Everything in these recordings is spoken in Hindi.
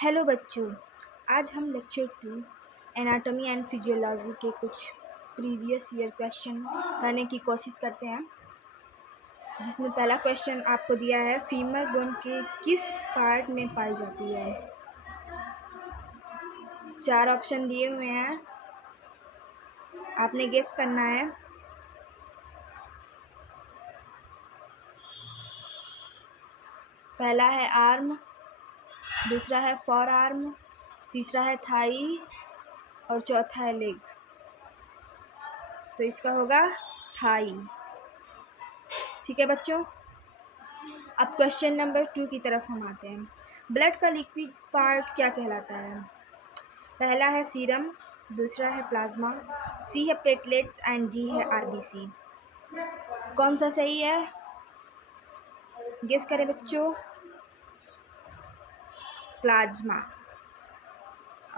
हेलो बच्चों, आज हम लेक्चर 2 एनाटॉमी एंड फिजियोलॉजी के कुछ प्रीवियस ईयर क्वेश्चन करने की कोशिश करते हैं। जिसमें पहला क्वेश्चन आपको दिया है, फीमर बोन के किस पार्ट में पाई जाती है। 4 ऑप्शन दिए हुए हैं, आपने गेस करना है। पहला है आर्म, दूसरा है फॉर आर्म, तीसरा है थाई और चौथा है लेग। तो इसका होगा थाई। ठीक है बच्चों, अब क्वेश्चन नंबर 2 की तरफ हम आते हैं। ब्लड का लिक्विड पार्ट क्या कहलाता है। पहला है सीरम, दूसरा है प्लाज्मा, सी है प्लेटलेट्स एंड डी है आरबीसी। कौन सा सही है, गेस करें बच्चों। Plasma,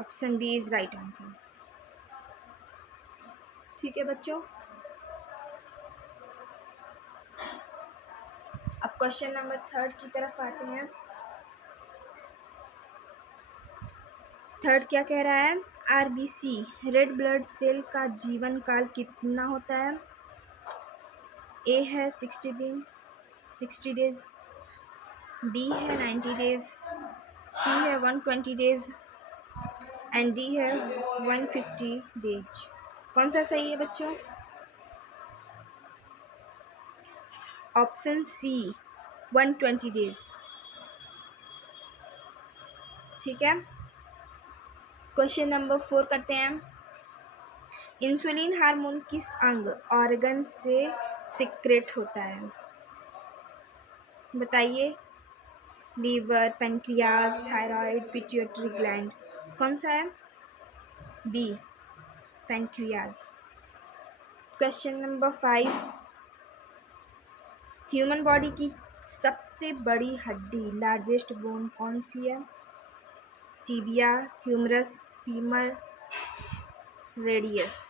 option B is right answer. ठीक है बच्चों, अब क्वेश्चन नंबर 3 की तरफ आते हैं। थर्ड क्या कह रहा है, आरबीसी रेड ब्लड सेल का जीवन काल कितना होता है। ए है 60 डेज, बी है 90 डेज, सी है 120 डेज एंड डी है 150 डेज। कौन सा सही है बच्चों। Option C 120 days. ठीक है, क्वेश्चन नंबर 4 करते हैं। इंसुलिन हार्मोन किस अंग ऑर्गन से सिक्रेट होता है, बताइए। Liver, pancreas, thyroid, pituitary gland. कौन सा है, B pancreas. Question number 5, human body की सबसे बड़ी हड्डी लार्जेस्ट बोन कौन सी है। Tibia, humerus, femur, radius.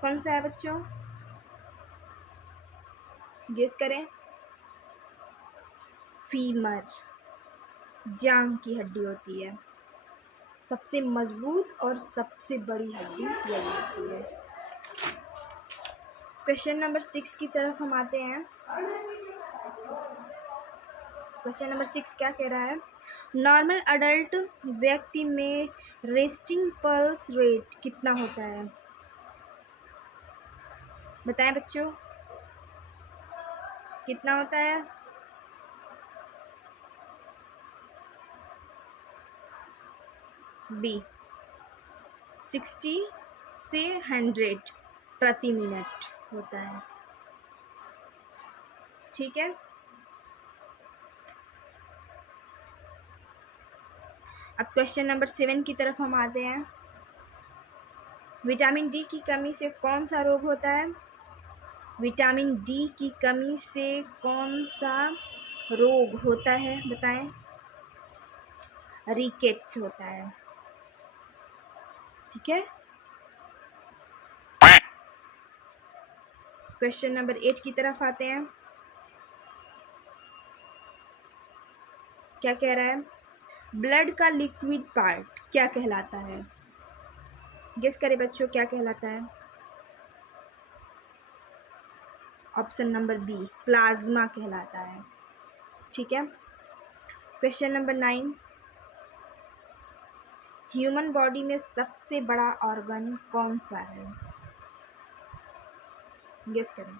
कौन सा है बच्चों, गेस करें। फीमर, जांघ की हड्डी होती है, सबसे मजबूत और सबसे बड़ी हड्डी यही होती है। क्वेश्चन नंबर 6 की तरफ हम आते हैं। क्वेश्चन नंबर 6 क्या कह रहा है, नॉर्मल अडल्ट व्यक्ति में रेस्टिंग पल्स रेट कितना होता है, बताएं बच्चों, कितना होता है। बी 60 से 100 प्रति मिनट होता है। ठीक है, अब क्वेश्चन नंबर 7 की तरफ हम आते हैं। विटामिन डी की कमी से कौन सा रोग होता है। विटामिन डी की कमी से कौन सा रोग होता है, बताएं। रिकेट्स होता है। ठीक है, क्वेश्चन नंबर 8 की तरफ आते हैं। क्या कह रहा है, ब्लड का लिक्विड पार्ट क्या कहलाता है, गेस करें बच्चों, क्या कहलाता है। ऑप्शन नंबर बी प्लाज्मा कहलाता है। ठीक है, क्वेश्चन नंबर 9, ह्यूमन बॉडी में सबसे बड़ा ऑर्गन कौन सा है, गेस करें।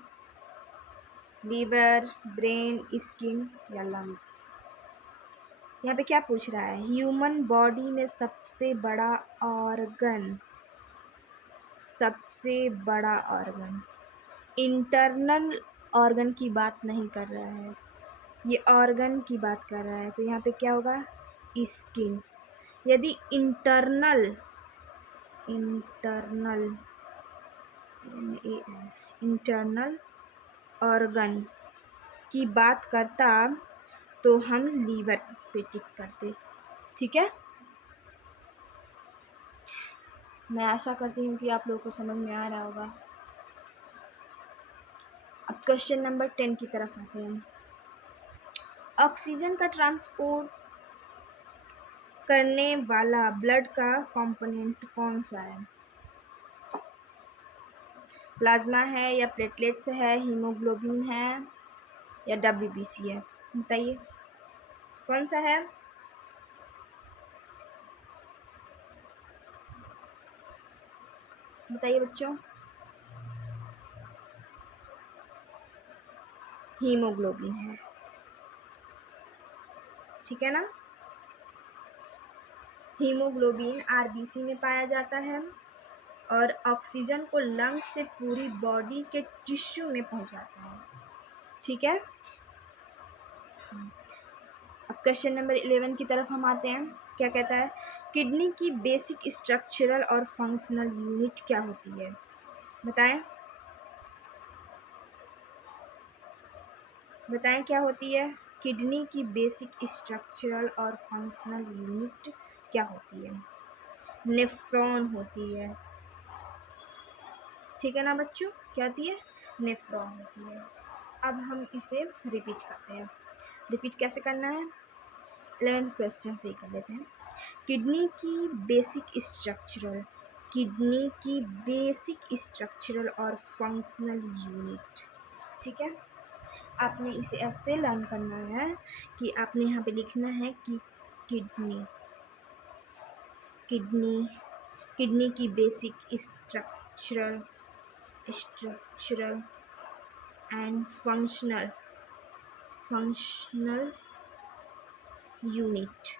लीवर, ब्रेन, स्किन या लंग। यहाँ पे क्या पूछ रहा है, ह्यूमन बॉडी में सबसे बड़ा ऑर्गन, सबसे बड़ा ऑर्गन, इंटरनल ऑर्गन की बात नहीं कर रहा है, ये ऑर्गन की बात कर रहा है। तो यहाँ पे क्या होगा, स्किन। यदि इंटरनल इंटरनल ऑर्गन की बात करता तो हम लीवर पे टिक करते। ठीक है, मैं आशा करती हूँ कि आप लोगों को समझ में आ रहा होगा। अब क्वेश्चन नंबर 10 की तरफ आते हैं। ऑक्सीजन का ट्रांसपोर्ट करने वाला ब्लड का कंपोनेंट कौन सा है? प्लाज्मा है या प्लेटलेट्स है, हीमोग्लोबिन है या WBC है? बताइए कौन सा है? बताइए बच्चों। हीमोग्लोबिन है, ठीक है ना। हीमोग्लोबिन RBC में पाया जाता है और ऑक्सीजन को लंग से पूरी बॉडी के टिश्यू में पहुंचाता है, ठीक है। अब क्वेश्चन नंबर 11 की तरफ हम आते हैं। क्या कहता है? किडनी की बेसिक स्ट्रक्चरल और फंक्शनल यूनिट क्या होती है? बताएं बताएं क्या होती है? किडनी की बेसिक स्ट्रक्चरल और फंक्शनल यूनिट क्या होती है? नेफ्रॉन होती है, ठीक है ना बच्चों। क्या होती है? नेफ्रॉन होती है। अब हम इसे रिपीट करते हैं। रिपीट कैसे करना है? 11th क्वेश्चन से ही कर लेते हैं। किडनी की बेसिक स्ट्रक्चरल और फंक्शनल यूनिट, ठीक है। आपने इसे ऐसे लर्न करना है कि आपने यहाँ पे लिखना है कि किडनी की basic structural and functional unit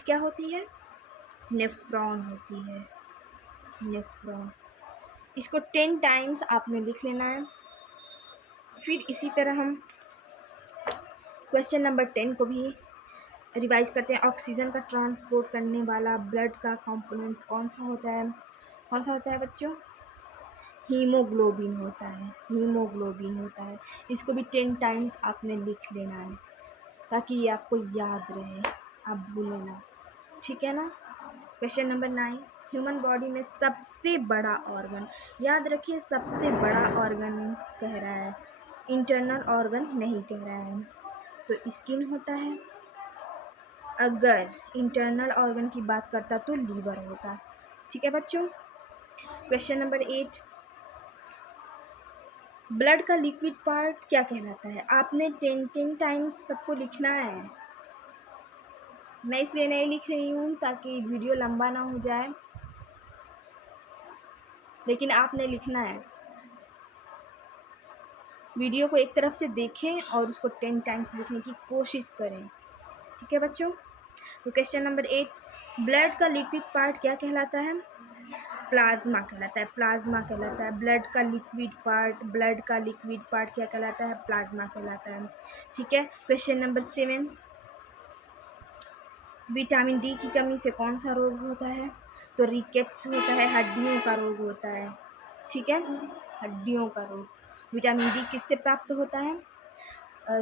क्या होती है? नेफ्रॉन होती है, नेफ्रॉन। इसको 10 टाइम्स आपने लिख लेना है। फिर इसी तरह हम क्वेश्चन नंबर 10 को भी रिवाइज करते हैं। ऑक्सीजन का ट्रांसपोर्ट करने वाला ब्लड का कंपोनेंट कौन सा होता है? कौन सा होता है बच्चों? हीमोग्लोबिन होता है, हीमोग्लोबिन होता है। इसको भी 10 टाइम्स आपने लिख लेना है ताकि ये आपको याद रहे, आप भूलें ना, ठीक है ना। क्वेश्चन नंबर 9, ह्यूमन बॉडी में सबसे बड़ा ऑर्गन, याद रखिए सबसे बड़ा ऑर्गन कह रहा है, इंटरनल ऑर्गन नहीं कह रहा है। तो स्किन होता है। अगर इंटरनल ऑर्गन की बात करता तो लीवर होता, ठीक है बच्चों। क्वेश्चन नंबर 8, ब्लड का लिक्विड पार्ट क्या कहलाता है? आपने 10 टाइम्स सबको लिखना है। मैं इसलिए नहीं लिख रही हूँ ताकि वीडियो लंबा ना हो जाए, लेकिन आपने लिखना है। वीडियो को एक तरफ से देखें और उसको 10 टाइम्स लिखने की कोशिश करें, ठीक है बच्चों। तो क्वेश्चन नंबर 8, ब्लड का लिक्विड पार्ट क्या कहलाता है? प्लाज्मा कहलाता है, प्लाज्मा कहलाता है। ब्लड का लिक्विड पार्ट क्या कहलाता है? प्लाज्मा कहलाता है, ठीक है। क्वेश्चन नंबर 7, विटामिन डी की कमी से कौन सा रोग होता है? तो रिकेट्स होता है, हड्डियों का रोग होता है, ठीक है, हड्डियों का रोग। विटामिन डी किससे प्राप्त होता है?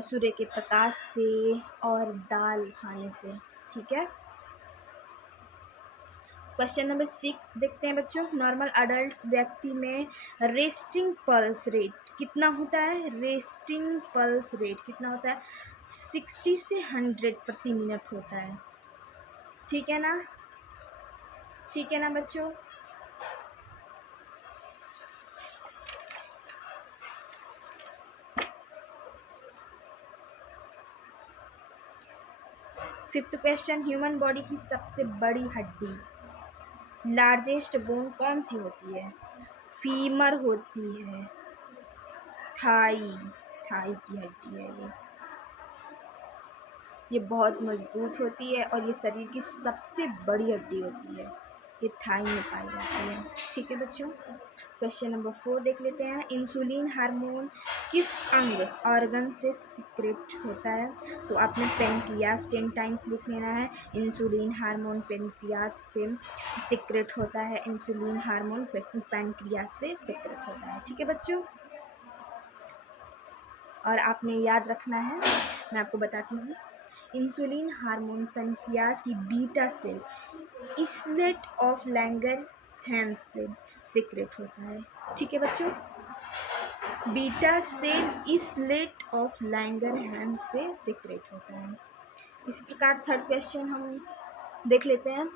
सूर्य के प्रकाश से और दाल खाने से, ठीक है। क्वेश्चन नंबर 6 देखते हैं बच्चों। नॉर्मल अडल्ट व्यक्ति में रेस्टिंग पल्स रेट कितना होता है? रेस्टिंग पल्स रेट कितना होता है? 60 से 100 प्रति मिनट होता है, ठीक है ना, ठीक है ना बच्चों। फिफ्थ क्वेश्चन, ह्यूमन बॉडी की सबसे बड़ी हड्डी, लार्जेस्ट बोन कौन सी होती है? फीमर होती है, थाई की हड्डी है ये बहुत मजबूत होती है और ये शरीर की सबसे बड़ी हड्डी होती है, ये थाई में पाई जाती है, ठीक है बच्चों। क्वेश्चन नंबर 4 देख लेते हैं। इंसुलिन हार्मोन किस ऑर्गन से सिक्रेट होता है? तो आपने पेनक्रियास 10 टाइम्स लिख लेना है। इंसुलिन हार्मोन पेनक्रियास से सिक्रेट होता है, इंसुलिन हार्मोन पेनक्रियास से सिक्रेट होता है, ठीक है बच्चों। और आपने याद रखना है, मैं आपको बताती हूँ, इंसुलिन हार्मोन पेनक्रियास की बीटा सेल इसलेट ऑफ लैंगरहैंस से सिक्रेट होता है, ठीक है बच्चों। बीटा सेल इसलेट ऑफ लैंगरहैंस से सिक्रेट होता है। इस प्रकार थर्ड क्वेश्चन हम देख लेते हैं।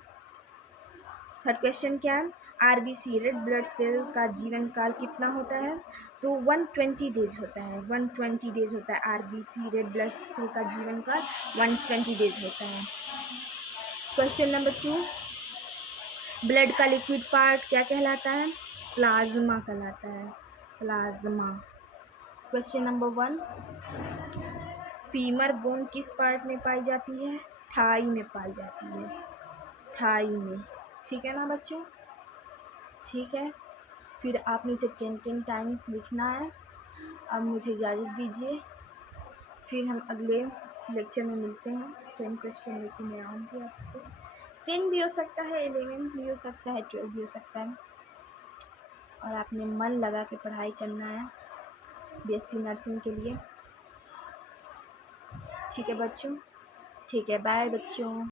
थर्ड क्वेश्चन क्या है, आरबीसी रेड ब्लड सेल का जीवन काल कितना होता है? तो 120 डेज होता है। 120 डेज होता है आरबीसी रेड ब्लड सेल का जीवन काल 120 डेज होता है। क्वेश्चन नंबर 2, ब्लड का लिक्विड पार्ट क्या कहलाता है? प्लाज्मा कहलाता है, plasma. Question number 1, femur bone किस पार्ट में पाई जाती है? थाई में पाई जाती है, थाई में। ठीक है ना बच्चों? ठीक है, फिर आपने इसे 10 टाइम्स लिखना है। अब मुझे इजाज़त दीजिए, फिर हम अगले लेक्चर में मिलते हैं। 10 क्वेश्चन लेके मैं आऊँगी आपको। 10 भी हो सकता है, 11 भी हो सकता है, 12 भी हो सकता है। और आपने मन लगा के पढ़ाई करना है बीएससी नर्सिंग के लिए। ठीक है बच्चों? ठीक है, बाय बच्चों।